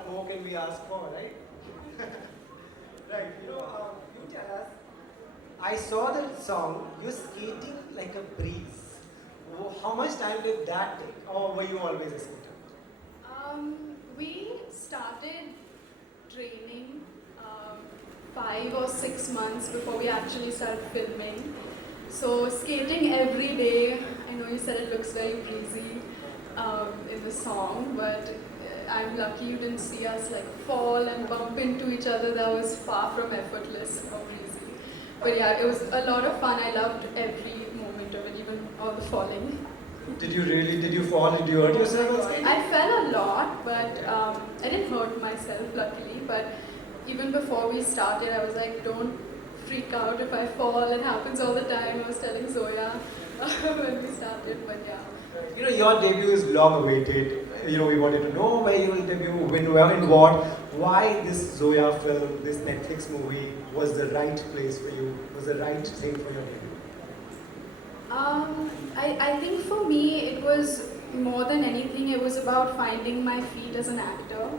what more can we ask for, right? Right, you tell us. I saw that song, you're skating like a breeze. How much time did that take? Or were you always a skater? We started training 5 or 6 months before we actually started filming. So skating every day. I know you said it looks very breezy in the song, but I'm lucky you didn't see us like fall and bump into each other. That was far from effortless or breezy. But yeah, it was a lot of fun. I loved every moment of it, even all the falling. Did you fall? Did you hurt yourself while skating? I fell a lot, but I didn't hurt myself, luckily. But even before we started, I was like, don't freak out if I fall. It happens all the time. I was telling Zoya when we started, but yeah. Your debut is long awaited. We wanted to know where you will debut, when, where, and what. Why this Zoya film, this Netflix movie was the right place for you, was the right thing for your debut? I think for me, it was more than anything, it was about finding my feet as an actor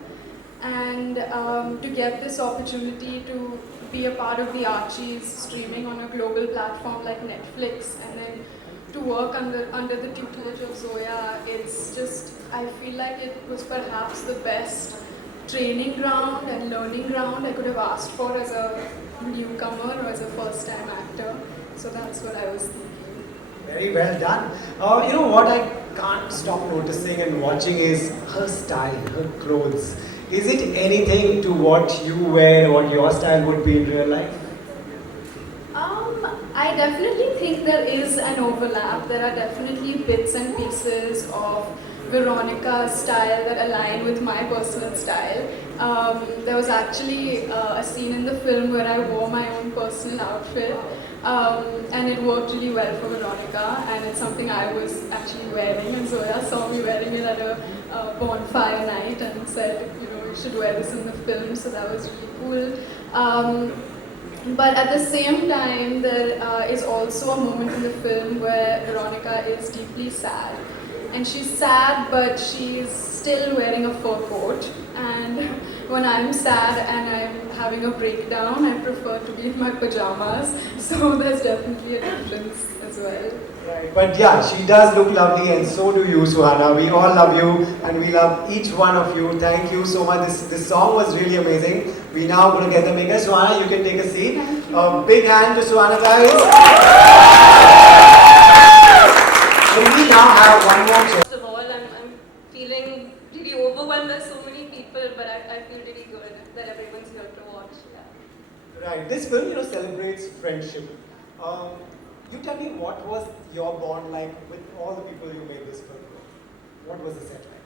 and to get this opportunity to be a part of the Archies streaming on a global platform like Netflix and then to work under the tutelage of Zoya. It's just, I feel like it was perhaps the best training ground and learning ground I could have asked for as a newcomer or as a first time actor. So that's what I was thinking. Very well done. What I can't stop noticing and watching is her style, her clothes. Is it anything to what you wear, what your style would be in real life? I definitely think there is an overlap. There are definitely bits and pieces of Veronica's style that align with my personal style. There was actually a scene in the film where I wore my own personal outfit, and it worked really well for Veronica, and it's something I was actually wearing, and Zoya saw me wearing it at a bonfire night and said, you should wear this in the film, so that was really cool. But at the same time, there is also a moment in the film where Veronica is deeply sad. And she's sad, but she's still wearing a fur coat. And when I'm sad and I'm having a breakdown, I prefer to be in my pajamas. So there's definitely a difference as well. Right. But yeah, she does look lovely, and so do you, Suhana. We all love you, and we love each one of you. Thank you so much. This song was really amazing. We now going to get the makers. Suhana, you can take a seat. Big hand to Suhana, guys. So we now have one more chair. First of all, I'm feeling really overwhelmed. There's so many people, but I feel really good that everyone's here to watch. Yeah. Right. This film, celebrates friendship. You tell me, what was your bond like with all the people you made this film with? What was the set like?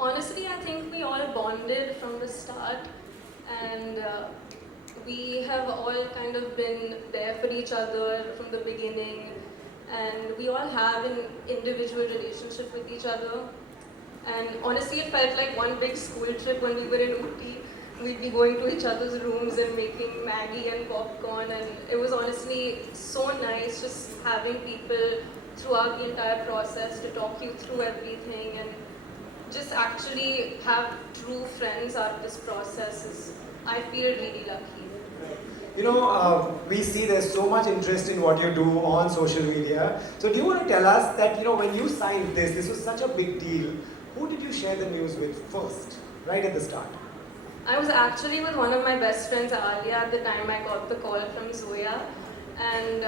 Honestly, I think we all bonded from the start, and we have all kind of been there for each other from the beginning, and we all have an individual relationship with each other. And honestly, it felt like one big school trip when we were in Ooty. We'd be going to each other's rooms and making Maggie and popcorn, and it was honestly so nice just having people throughout the entire process to talk you through everything and just actually have true friends out of this process. I feel really lucky. We see there's so much interest in what you do on social media. So do you want to tell us that, when you signed this was such a big deal. Who did you share the news with first, right at the start? I was actually with one of my best friends, Alia, at the time I got the call from Zoya. And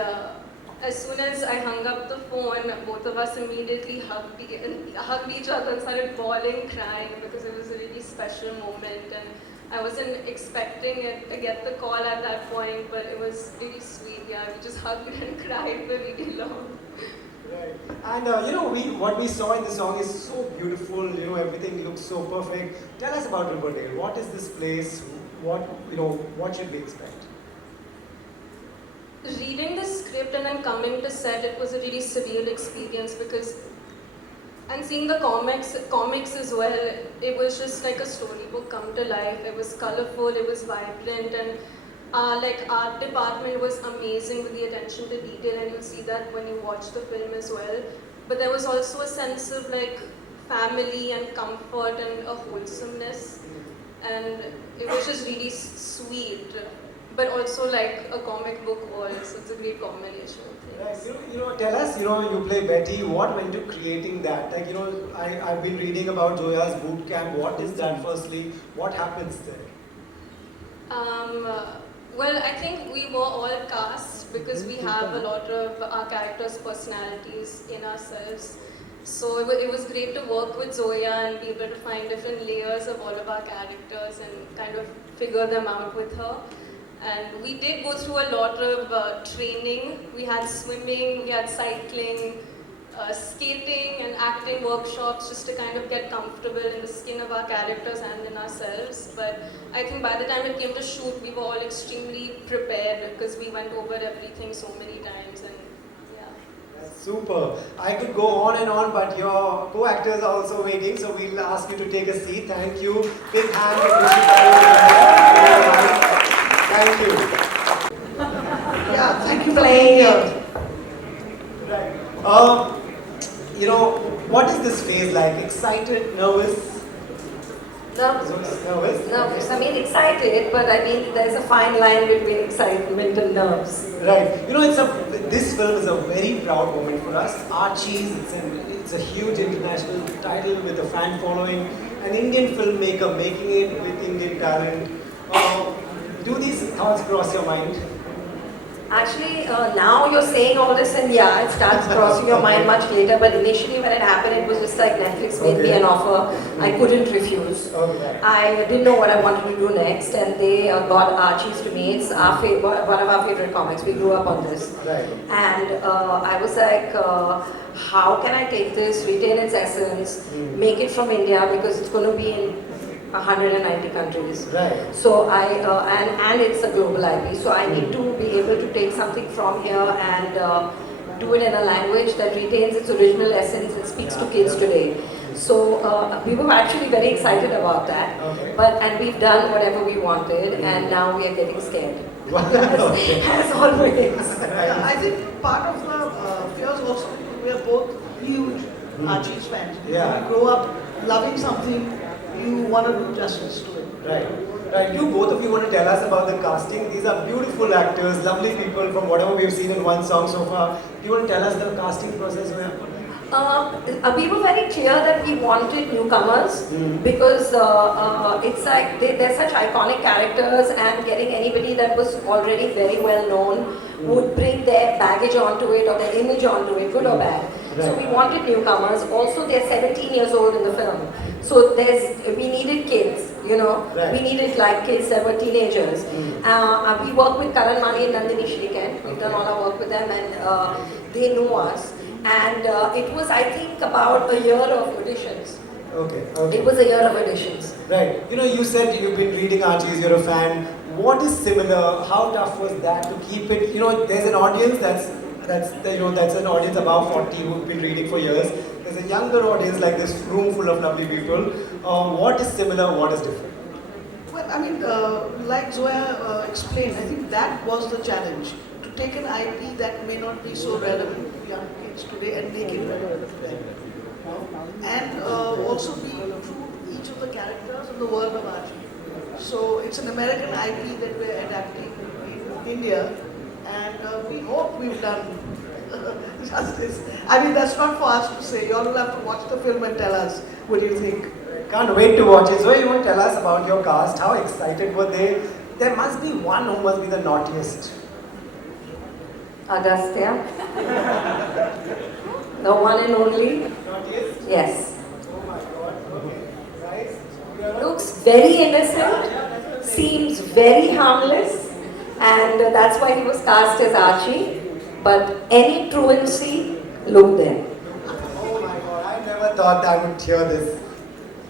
as soon as I hung up the phone, both of us immediately hugged each other and started bawling, crying, because it was a really special moment. And I wasn't expecting it to get the call at that point, but it was really sweet. Yeah, we just hugged and cried for really long. Right. And what we saw in the song is so beautiful. Everything looks so perfect. Tell us about Riverdale. What is this place? What should we expect? Reading the script and then coming to set, it was a really surreal experience and seeing the comics as well, it was just like a storybook come to life. It was colorful, it was vibrant, and art department was amazing with the attention to detail, and you'll see that when you watch the film as well. But there was also a sense of family and comfort and a wholesomeness. and it was just really sweet, but also like a comic book world, so it's a great combination of Right. things. Tell us, you play Betty. What went to creating that? Like, I've been reading about Zoya's boot camp. What is that? Firstly, what happens there? Well, I think we were all cast because we have a lot of our characters' personalities in ourselves. So it was great to work with Zoya and be able to find different layers of all of our characters and kind of figure them out with her. And we did go through a lot of training. We had swimming, we had cycling, skating and acting workshops just to kind of get comfortable in the skin of our characters and in ourselves. But I think by the time it came to shoot, we were all extremely prepared because we went over everything so many times. And yeah. That's super. I could go on and on, but your co-actors are also waiting, so we'll ask you to take a seat. Thank you. Big hand to Krishika. Thank you. Yeah, thank you for being here. Right. What is this phase like? Excited, nervous? Nervous? Nervous. I mean, excited, but I mean, there's a fine line between excitement and nerves. Right. This film is a very proud moment for us. Archie's, it's a huge international title with a fan following. An Indian filmmaker making it with Indian talent. Do these thoughts cross your mind? Actually, now you're saying all this, and yeah, it starts crossing your mind much later. But initially, when it happened, it was just like Netflix made me an offer. I couldn't refuse. Okay. I didn't know what I wanted to do next, and they got Archie's to me. It's one of our favorite comics. We grew up on this. Right. And I was like, how can I take this, retain its essence, make it from India, because it's going to be in 190 countries. Right. So and it's a global IP. So I need to be able to take something from here and do it in a language that retains its original essence and speaks to kids today. So we were actually very excited about that. Okay. And we've done whatever we wanted, and now we are getting scared. Okay. As always. I think part of the fears also because we are both huge Archie's fans. Yeah. When you grow up loving something, you want to do justice to it. Right. Right. Both of you want to tell us about the casting. These are beautiful actors, lovely people from whatever we've seen in one song so far. Do you want to tell us the casting process? We were very clear that we wanted newcomers because it's like they're such iconic characters, and getting anybody that was already very well known would bring their baggage onto it or their image onto it, good or bad. So we wanted newcomers. Also, they're 17 years old in the film, so we needed kids. Right. We needed like kids that were teenagers. We worked with Karan Mani and Nandini Shrikant. We've done all our work with them, and they know us. And it was, I think, about a year of auditions. Okay. It was a year of auditions. Right. You said you've been reading Archie's, you're a fan. What is similar? How tough was that to keep it? There's an audience that's an audience above 40 who've been reading for years. There's a younger audience like this room full of lovely people. What is similar? What is different? Well, I mean, like Zoya explained, I think that was the challenge. To take an IP that may not be so relevant to young kids today and make it relevant to them. And also be true to each of the characters in the world of Archie. So it's an American IP that we're adapting in India, and we hope we've done justice. I mean, that's not for us to say. You all will have to watch the film and tell us what do you think. Can't wait to watch it. So you want to tell us about your cast? How excited were they? There must be one who must be the naughtiest. Agastya. The one and only. Naughtiest? Yes. Oh my God. Okay. Guys? Looks very innocent, seems very harmless, and that's why he was cast as Archie. But any truancy, look there. Oh my God, I never thought I would hear this.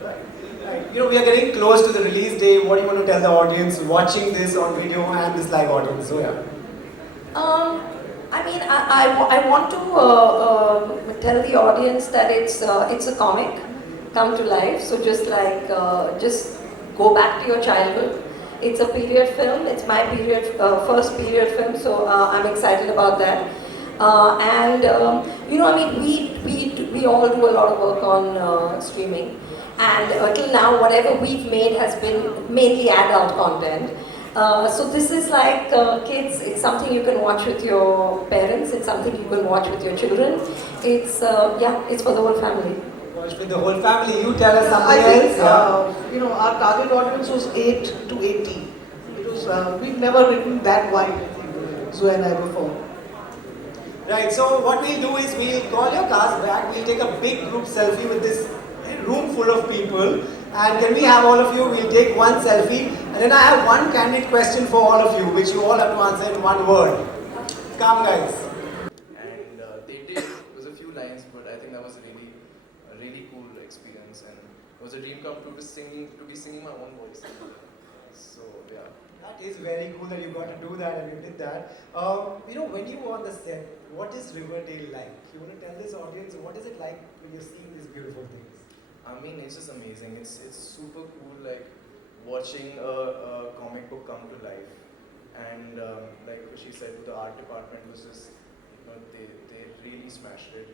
Right. We are getting close to the release day. What do you want to tell the audience watching this on video and this live audience? So yeah. I mean, I want to tell the audience that it's a comic come to life. So just go back to your childhood. It's a period film. It's my first period film. So I'm excited about that. I mean, we all do a lot of work on streaming, And till now, whatever we've made has been mainly adult content. So this is like kids. It's something you can watch with your parents. It's something you can watch with your children. It's it's for the whole family. Watch with the whole family. You tell us I something think, else. our target audience was 8 to 80. It was, we've never written that wide, I think, Zoe and I before. Right, so what we'll do is we'll call your cast back, we'll take a big group selfie with this room full of people, and can we have all of you, we'll take one selfie, and then I have one candid question for all of you, which you all have to answer in one word. Come guys. And it was a few lines, but I think that was a really cool experience, and it was a dream come true to be singing my own voice. So yeah. That is very cool that you got to do that and you did that. When you were on the set, what is Riverdale like? You want to tell this audience, what is it like when you're seeing these beautiful things? I mean, it's just amazing. It's super cool, like watching a comic book come to life. And like she said, the art department was just, they really smashed it.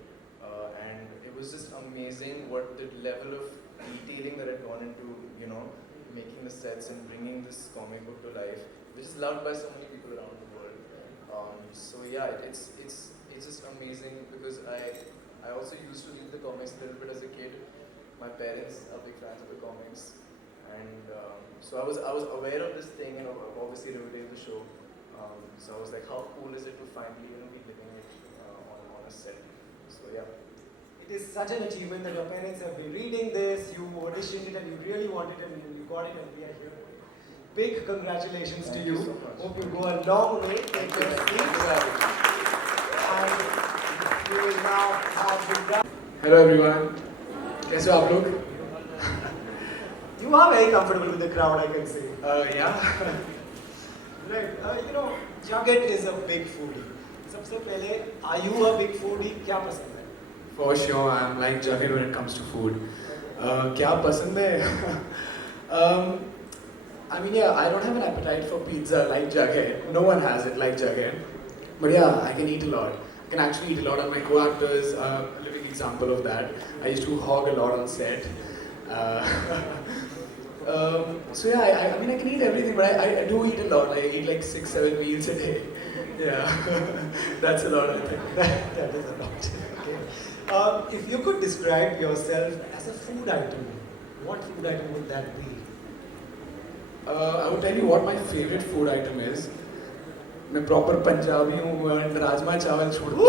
And it was just amazing what the level of detailing that had gone into, making the sets and bringing this comic book to life, which is loved by so many people around the world. So yeah, it's just amazing because I also used to read the comics a little bit as a kid. My parents are big fans of the comics, and so I was aware of this thing, and obviously Riverdale the show. So I was like, how cool is it to finally be living it on a set? So yeah. It is such an achievement that your parents have been reading this, you auditioned it and you really wanted it and you got it and we are here. Big congratulations to you. Thank you so much. Hope you go a long way. Take your seats. And we will now have the Hello everyone. कैसे हो आप लोग? You are very comfortable with the crowd, I can say. Yeah. Right. Jughead is a big foodie. सबसे पहले, are you a big foodie? क्या पसंद है? For sure, I'm like Jughead when it comes to food. क्या पसंद है? I mean, yeah, I don't have an appetite for pizza like Jughead. No one has it like Jughead. But yeah, I can eat a lot. I can actually eat a lot. And my co-actors are a living example of that. I used to hog a lot on set. So yeah, I mean, I can eat everything, but I do eat a lot. I eat like 6-7 meals a day. Yeah, that's a lot, I think. That is a lot. Okay. If you could describe yourself as a food item, what food item would that be? I would tell you what my favorite food item is. मैं proper Punjabi हूँ and rajma चावल छोड़ता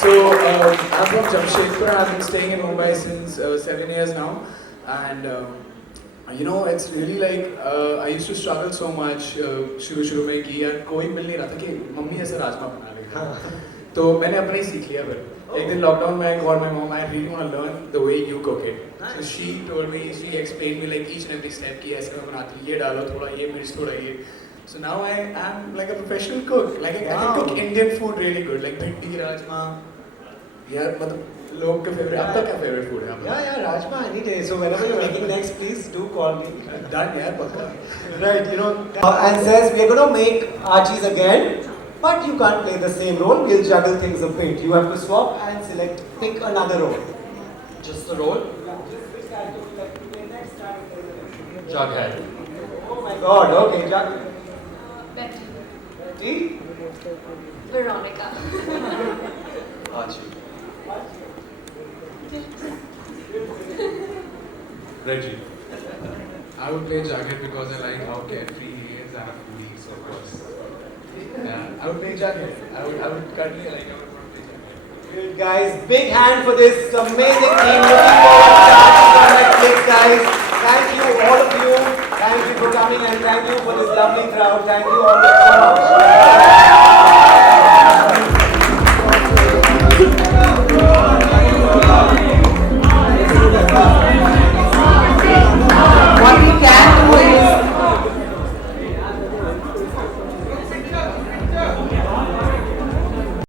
So I'm from Jamshedpur and I've been staying in Mumbai since 7 years now, and it's really like I used to struggle so much शुरू में कि यार कोई मिल नहीं रहा था कि मम्मी ऐसा राजमा बना लेगी. तो मैंने अपने ही सीख लिया फिर. एक दिन लॉकडाउन में I called my mom, I really want to learn the way you cook it. So she told me, she explained me like each and every step कि ऐसे मैं बनाती हूँ, ये डालो थोड़ा ये मिर्च थोड़ा ये. So now I am like a professional cook. Like I can cook Indian food really good, like भिंडी राजमा. यार मतलब लोग का favorite. आपका क्या favorite food है? Yeah, Rajma any day. So whenever you're making next, please do call me. Done यार पक्का. Right, and says we're going to make Archie's again, but you can't play the same role. We'll juggle things a bit. You have to swap and pick another role. Just the role. Jughead. Oh my God. Okay, Jughead. Betty. Betty. Veronica. Archie. Reggie. I would play Jughead because I like how carefree he is. I'm a foodie, so of course. Yeah, I would play Jughead. I would currently like I would want to play Jughead. Good guys. Big hand for this amazing team. Looking forward to Archie's on Netflix, guys. Thank you, all of you. Thank you for coming and thank you for this lovely crowd. Thank you all so much.